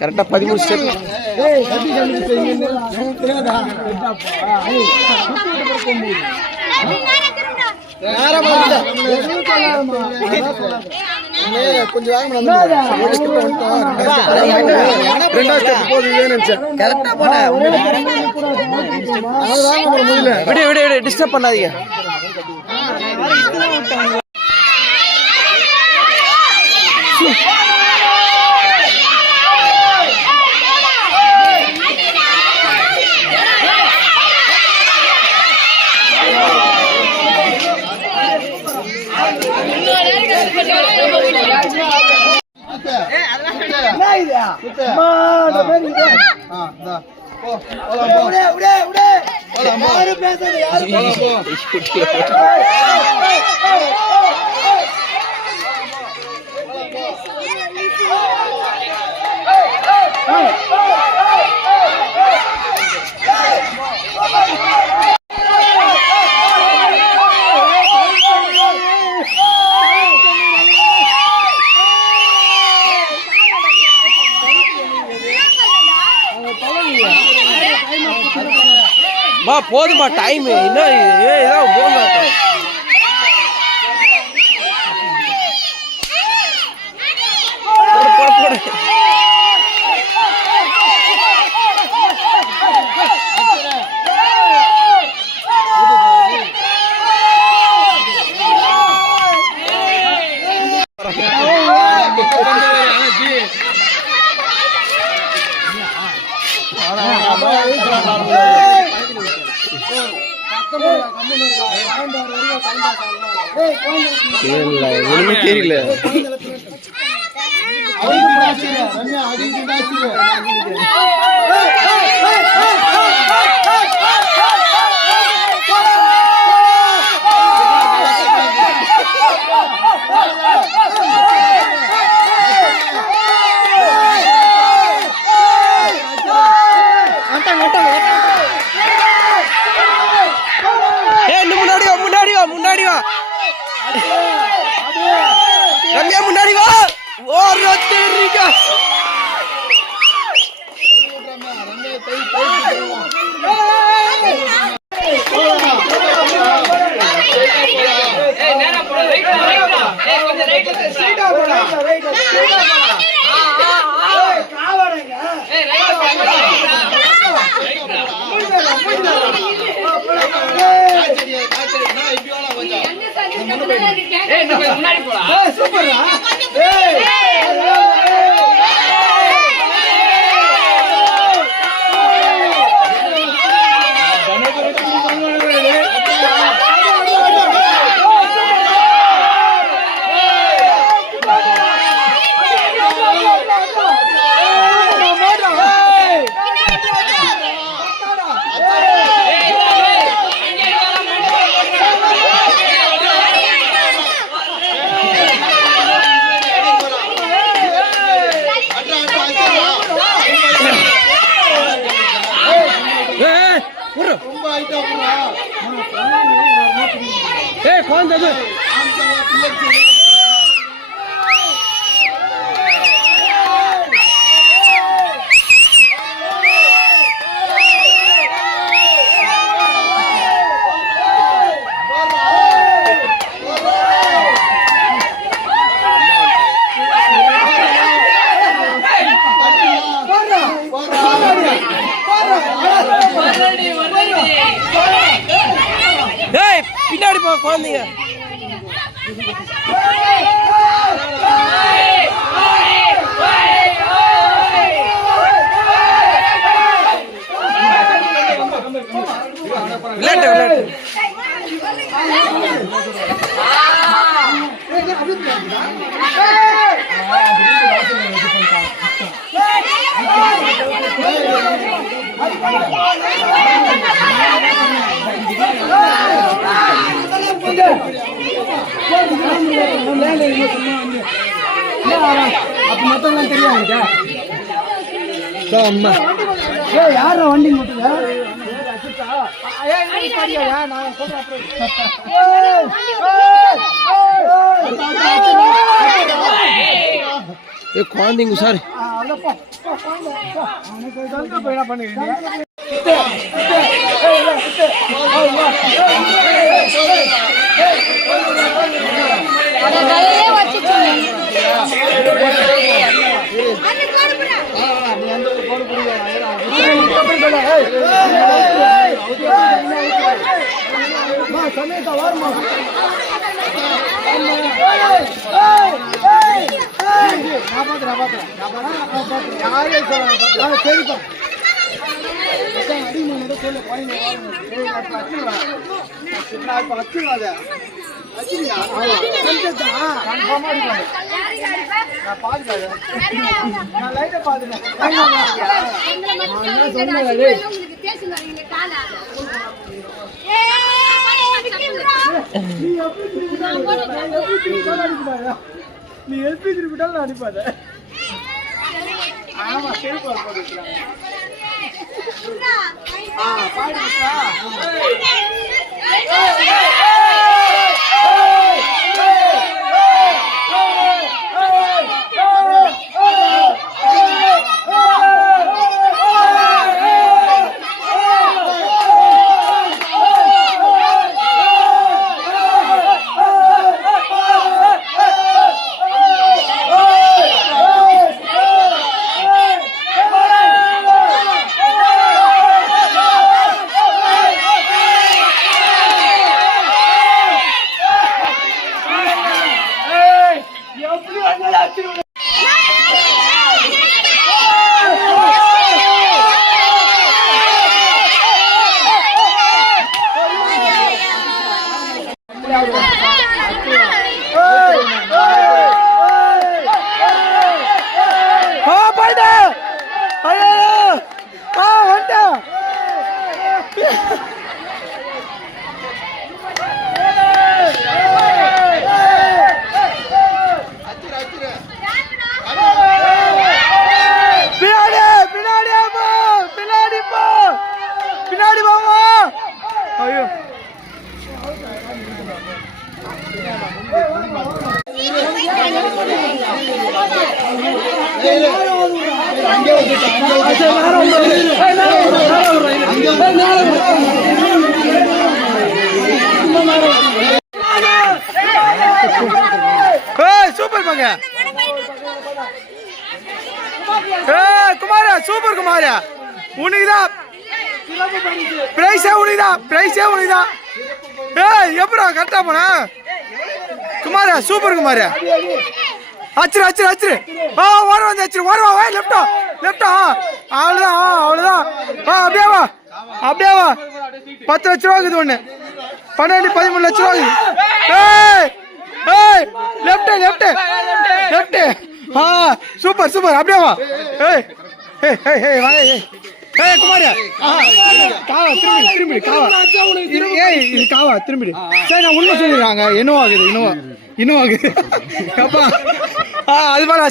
கரெக்டா 13 ஸ்டெப். கொஞ்சம் டிஸ்டர்ப் பண்ணாதீங்க. மா போதுமா டைம் இன்னும் ஏதாவது போங்க. தெரியல முன்னாடி வா ரம்யா, முன்னாடி வா. முன்னாடி போலாம். சூப்பரா. कौन दे பின்னாடி போ குழந்தைங்க. விளையாட்டு விளையாட்டு அப்ப மொத்தம் தெரியாது யார வண்டி மட்டும் குழந்தைங்க சார் நீ எல்பி திருப்பிட்டாலும் நான் அடிப்பாத. ஆமா சரி சூப்பர் பங்க குமாரா சூப்பர் குமாரா உனக்குதான் பிரைஸே உனக்குதான் எப்படா கரெக்டா போனா குமாரா சூப்பர் குமாரா அச்சுரு ஓர வந்து அச்சுரு ஓரவா லெப்டா அவ்வளவுதான் அப்படியே வா 10 லட்ச ரூபா இருக்குது ஒண்ணு 12-13 லட்ச ரூபா லெப்ட் சூப்பர் அப்படியே வா குமாரியா காவா திரும்பி இது காவா திரும்பி சரி நான் உண்மை சொல்லிடுறாங்க இன்னும் ஆகுது அப்பா அது மாதிரி